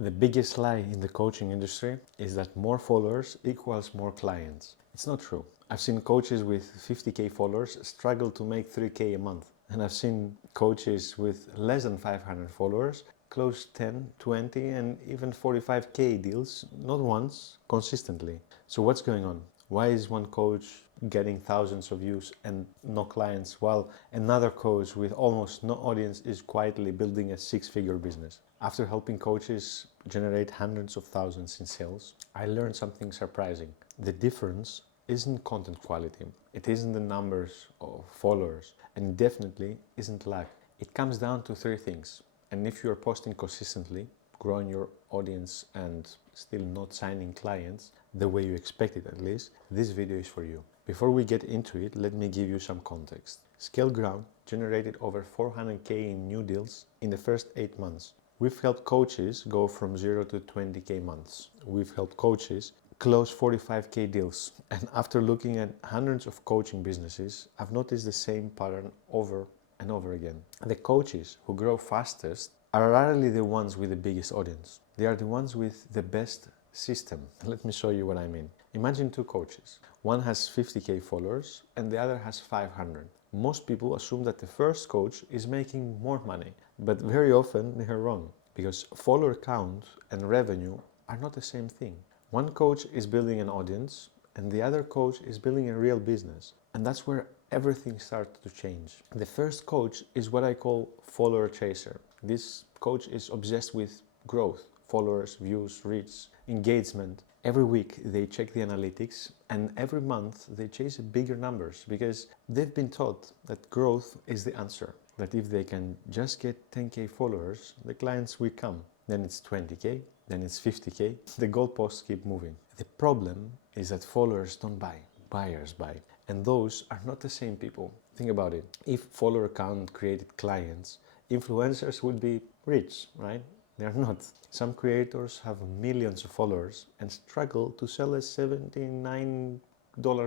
The biggest lie in the coaching industry is that more followers equals more clients. It's not true. I've seen coaches with 50k followers struggle to make 3k a month. And I've seen coaches with less than 500 followers close 10, 20 and even 45k deals, not once, consistently. So what's going on? Why is one coach getting thousands of views and no clients, while another coach with almost no audience is quietly building a six-figure business? After helping coaches generate hundreds of thousands in sales, I learned something surprising. The difference isn't content quality, it isn't the numbers of followers, and it definitely isn't luck. It comes down to three things. And if you're posting consistently, growing your audience and still not signing clients the way you expected at least, this video is for you. Before we get into it, let me give you some context. ScaleGround generated over 400k in new deals in the first 8 months. We've helped coaches go from 0 to 20k months. We've helped coaches close 45k deals. And after looking at hundreds of coaching businesses, I've noticed the same pattern over and over again. The coaches who grow fastest are rarely the ones with the biggest audience. They are the ones with the best system. Let me show you what I mean. Imagine two coaches. One has 50k followers and the other has 500. Most people assume that the first coach is making more money, but very often they are wrong, because follower count and revenue are not the same thing. One coach is building an audience and the other coach is building a real business. And that's where everything starts to change. The first coach is what I call follower chaser. This coach is obsessed with growth, followers, views, reach, engagement. Every week they check the analytics and every month they chase bigger numbers because they've been taught that growth is the answer. That if they can just get 10k followers, the clients will come. Then it's 20k, then it's 50k. The goalposts keep moving. The problem is that followers don't buy, buyers buy. And those are not the same people. Think about it. If follower count created clients, influencers would be rich, right? They are not. Some creators have millions of followers and struggle to sell a $79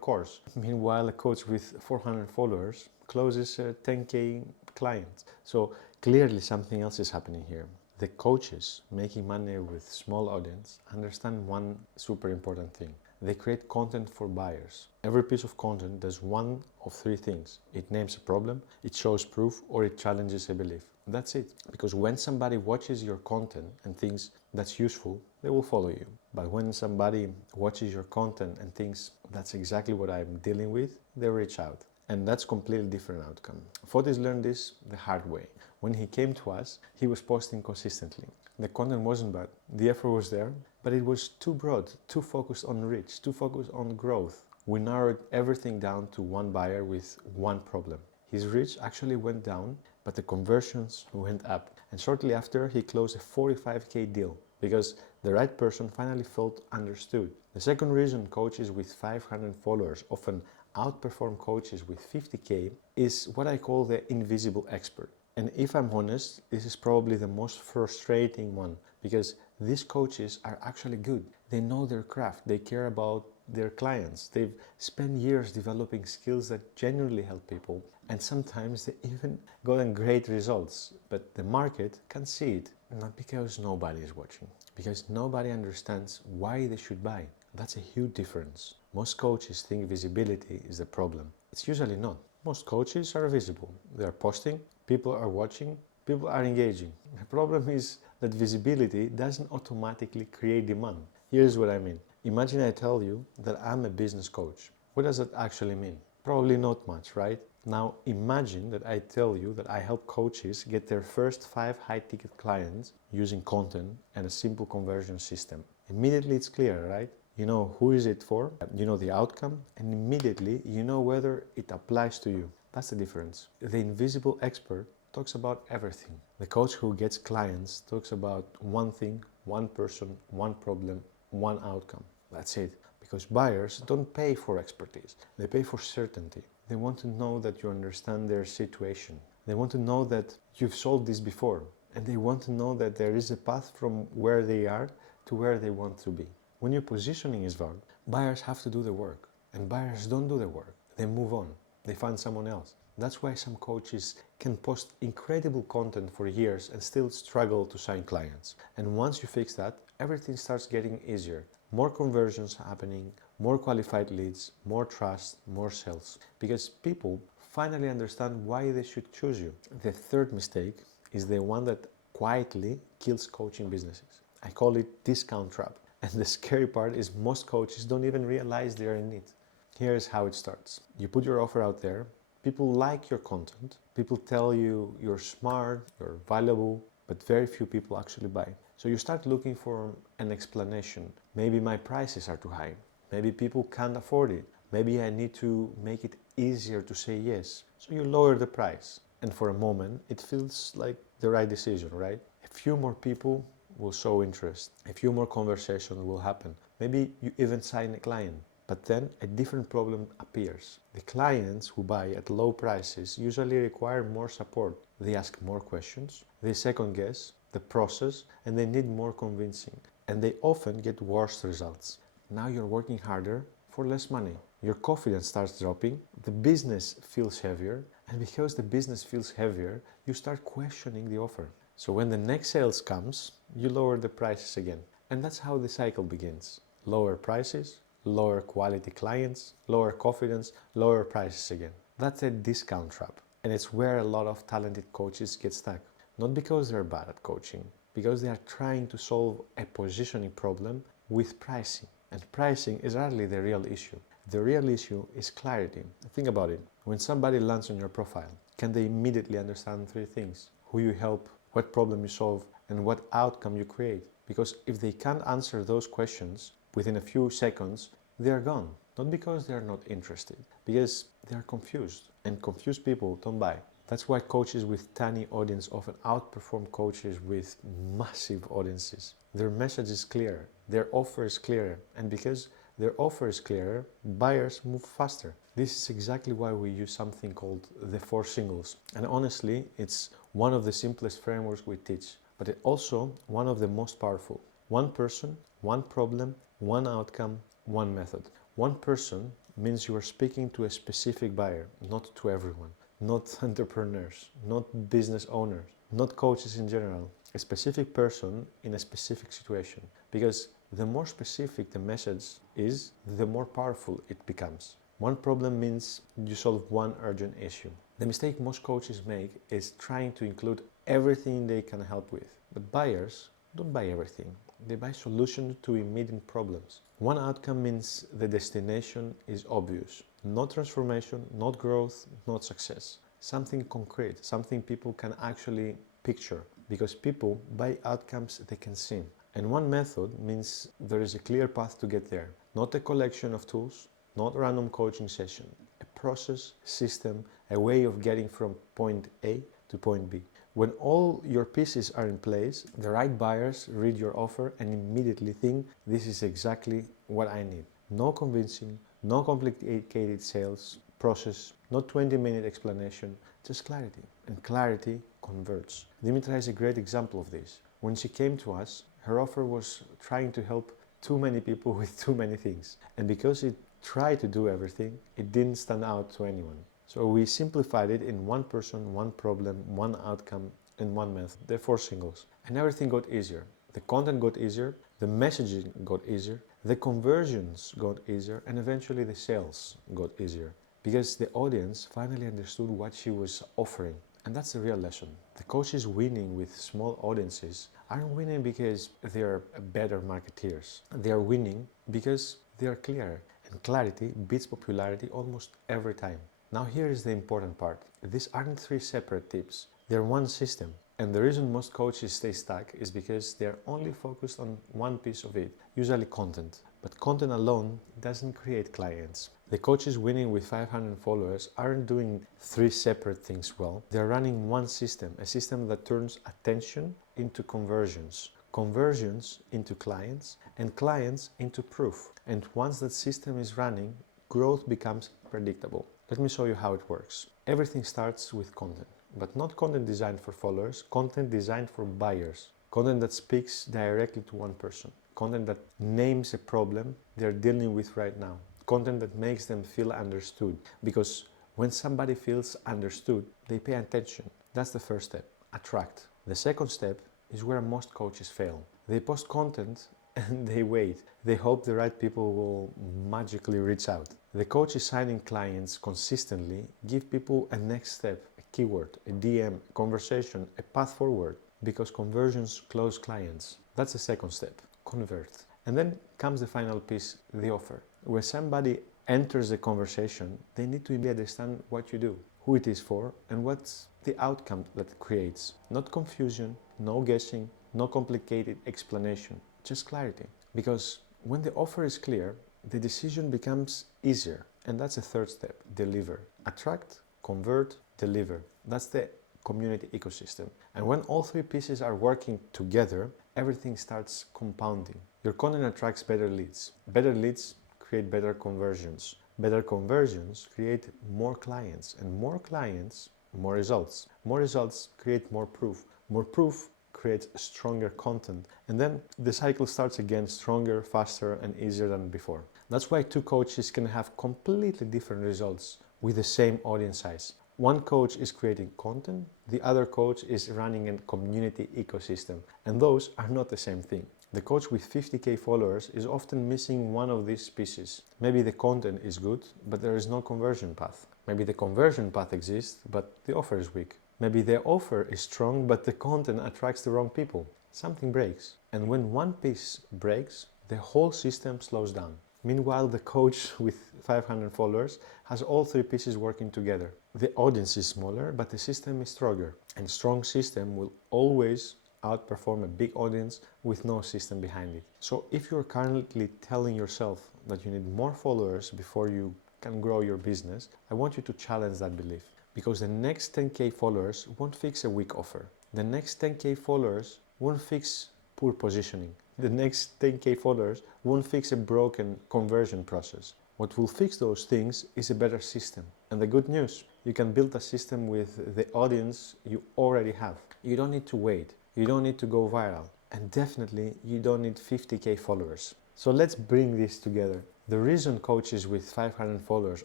course. Meanwhile, a coach with 400 followers closes a 10k client. So clearly something else is happening here. The coaches making money with small audience understand one super important thing. They create content for buyers. Every piece of content does one of three things. It names a problem, it shows proof, or it challenges a belief. That's it. Because when somebody watches your content and thinks that's useful, they will follow you. But when somebody watches your content and thinks that's exactly what I'm dealing with, they reach out. And that's completely different outcome. Fotis learned this the hard way. When he came to us, he was posting consistently. The content wasn't bad, the effort was there, but it was too broad, too focused on reach, too focused on growth. We narrowed everything down to one buyer with one problem. His reach actually went down, but the conversions went up. And shortly after, he closed a 45k deal because the right person finally felt understood. The second reason coaches with 500 followers often outperform coaches with 50k is what I call the invisible expert. And if I'm honest, this is probably the most frustrating one because these coaches are actually good. They know their craft, they care about their clients, they've spent years developing skills that genuinely help people, and sometimes they even gotten great results. But the market can't see it, not because nobody is watching, because nobody understands why they should buy. That's a huge difference. Most coaches think visibility is the problem. It's usually not. Most coaches are visible. They are posting, people are watching, people are engaging. The problem is that visibility doesn't automatically create demand. Here's what I mean. Imagine I tell you that I'm a business coach. What does that actually mean? Probably not much, right? Now imagine that I tell you that I help coaches get their first 5 high-ticket clients using content and a simple conversion system. Immediately it's clear, right? You know who is it for, you know the outcome, and immediately you know whether it applies to you. That's the difference. The invisible expert talks about everything. The coach who gets clients talks about one thing, one person, one problem, one outcome. That's it. Because buyers don't pay for expertise. They pay for certainty. They want to know that you understand their situation. They want to know that you've solved this before. And they want to know that there is a path from where they are to where they want to be. When your positioning is vague, buyers have to do the work. And buyers don't do the work. They move on. They find someone else. That's why some coaches can post incredible content for years and still struggle to sign clients. And once you fix that, everything starts getting easier. More conversions happening, more qualified leads, more trust, more sales. Because people finally understand why they should choose you. The third mistake is the one that quietly kills coaching businesses. I call it discount trap. And the scary part is most coaches don't even realize they're in it. Here's how it starts. You put your offer out there, people like your content, people tell you you're smart, you're valuable, but very few people actually buy. So you start looking for an explanation. Maybe my prices are too high. Maybe people can't afford it. Maybe I need to make it easier to say yes. So you lower the price. And for a moment, it feels like the right decision, right? A few more people will show interest. A few more conversations will happen. Maybe you even sign a client. But then a different problem appears. The clients who buy at low prices usually require more support. They ask more questions, they second guess the process, and they need more convincing. And they often get worse results. Now you're working harder for less money. Your confidence starts dropping, the business feels heavier, and because the business feels heavier, you start questioning the offer. So when the next sales comes, you lower the prices again. And that's how the cycle begins. Lower prices, lower quality clients, lower confidence, lower prices again. That's a discount trap. And it's where a lot of talented coaches get stuck. Not because they're bad at coaching, because they are trying to solve a positioning problem with pricing. And pricing is rarely the real issue. The real issue is clarity. Think about it. When somebody lands on your profile, can they immediately understand three things? Who you help, what problem you solve, and what outcome you create? Because if they can't answer those questions within a few seconds, they are gone. Not because they are not interested, because they are confused. And confused people don't buy. That's why coaches with tiny audience often outperform coaches with massive audiences. Their message is clear, their offer is clearer, and because their offer is clearer, buyers move faster. This is exactly why we use something called the 4 singles. And honestly, it's one of the simplest frameworks we teach, but it's also one of the most powerful. One person, one problem, one outcome, one method. One person means you are speaking to a specific buyer, not to everyone. Not entrepreneurs, not business owners, not coaches in general. A specific person in a specific situation. Because the more specific the message is, the more powerful it becomes. One problem means you solve one urgent issue. The mistake most coaches make is trying to include everything they can help with. But buyers don't buy everything. They buy solutions to immediate problems. One outcome means the destination is obvious. Not transformation, not growth, not success. Something concrete, something people can actually picture. Because people buy outcomes they can see. And one method means there is a clear path to get there. Not a collection of tools, not a random coaching session. A process, system, a way of getting from point A to point B. When all your pieces are in place, the right buyers read your offer and immediately think, this is exactly what I need. No convincing, no complicated sales process, no 20-minute explanation, just clarity. And clarity converts. Dimitra is a great example of this. When she came to us, her offer was trying to help too many people with too many things. And because it tried to do everything, it didn't stand out to anyone. So we simplified it in one person, one problem, one outcome, and one method. The 4 singles. And everything got easier. The content got easier, the messaging got easier, the conversions got easier, and eventually the sales got easier. Because the audience finally understood what she was offering. And that's the real lesson. The coaches winning with small audiences aren't winning because they're better marketeers. They are winning because they are clear. And clarity beats popularity almost every time. Now here is the important part. These aren't 3 separate tips. They're one system. And the reason most coaches stay stuck is because they're only focused on one piece of it, usually content. But content alone doesn't create clients. The coaches winning with 500 followers aren't doing 3 separate things well. They're running one system, a system that turns attention into conversions, conversions into clients, and clients into proof. And once that system is running, growth becomes predictable. Let me show you how it works. Everything starts with content, but not content designed for followers, content designed for buyers. Content that speaks directly to one person. Content that names a problem they're dealing with right now. Content that makes them feel understood. Because When somebody feels understood, they pay attention. That's the first step, attract. The second step is where most coaches fail. They post content and they wait. They hope the right people will magically reach out. The coach is signing clients consistently, give people a next step, a keyword, a DM, a conversation, a path forward, because conversions close clients. That's the second step, convert. And then comes the final piece, the offer. When somebody enters the conversation, they need to immediately understand what you do, who it is for, and what's the outcome that it creates. Not confusion, no guessing, no complicated explanation, just clarity. Because when the offer is clear, the decision becomes easier. And that's the third step, deliver. Attract, convert, deliver. That's the community ecosystem. And when all three pieces are working together, everything starts compounding. Your content attracts better leads. Better leads create better conversions. Better conversions create more clients, and more clients, more results. More results create more proof. More proof creates stronger content. And then the cycle starts again, stronger, faster, and easier than before. That's why two coaches can have completely different results with the same audience size. One coach is creating content, the other coach is running a community ecosystem. And those are not the same thing. The coach with 50k followers is often missing one of these pieces. Maybe the content is good, but there is no conversion path. Maybe the conversion path exists, but the offer is weak. Maybe the offer is strong, but the content attracts the wrong people. Something breaks. And when one piece breaks, the whole system slows down. Meanwhile, the coach with 500 followers has all three pieces working together. The audience is smaller, but the system is stronger. And a strong system will always outperform a big audience with no system behind it. So if you're currently telling yourself that you need more followers before you can grow your business, I want you to challenge that belief. Because the next 10k followers won't fix a weak offer. The next 10k followers won't fix poor positioning. The next 10k followers won't fix a broken conversion process. What will fix those things is a better system. And the good news, you can build a system with the audience you already have. You don't need to wait. You don't need to go viral. And definitely, you don't need 50k followers. So let's bring this together. The reason coaches with 500 followers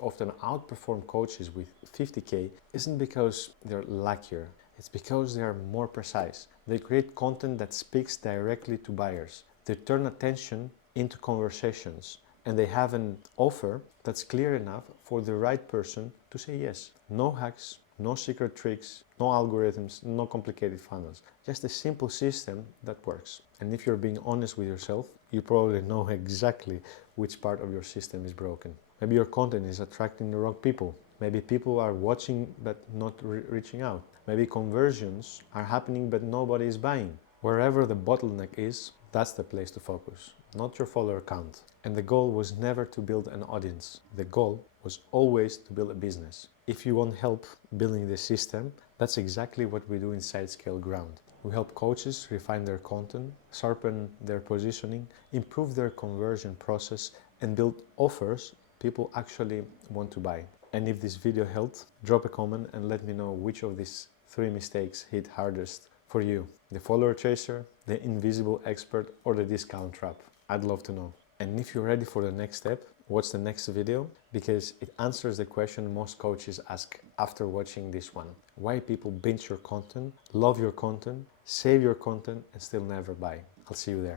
often outperform coaches with 50k isn't because they're luckier. It's because they are more precise. They create content that speaks directly to buyers. They turn attention into conversations, and they have an offer that's clear enough for the right person to say yes. No hacks, no secret tricks, no algorithms, no complicated funnels. Just a simple system that works. And if you're being honest with yourself, you probably know exactly which part of your system is broken. Maybe your content is attracting the wrong people. Maybe people are watching but not reaching out. Maybe conversions are happening but nobody is buying. Wherever the bottleneck is, that's the place to focus, not your follower count. And the goal was never to build an audience. The goal was always to build a business. If you want help building the system, that's exactly what we do inside Scale Ground. We help coaches refine their content, sharpen their positioning, improve their conversion process, and build offers people actually want to buy. And if this video helped, drop a comment and let me know which of these three mistakes hit hardest for you. The follower chaser, the invisible expert, or the discount trap. I'd love to know. And if you're ready for the next step, watch the next video, because it answers the question most coaches ask after watching this one. Why people binge your content, love your content, save your content, and still never buy. I'll see you there.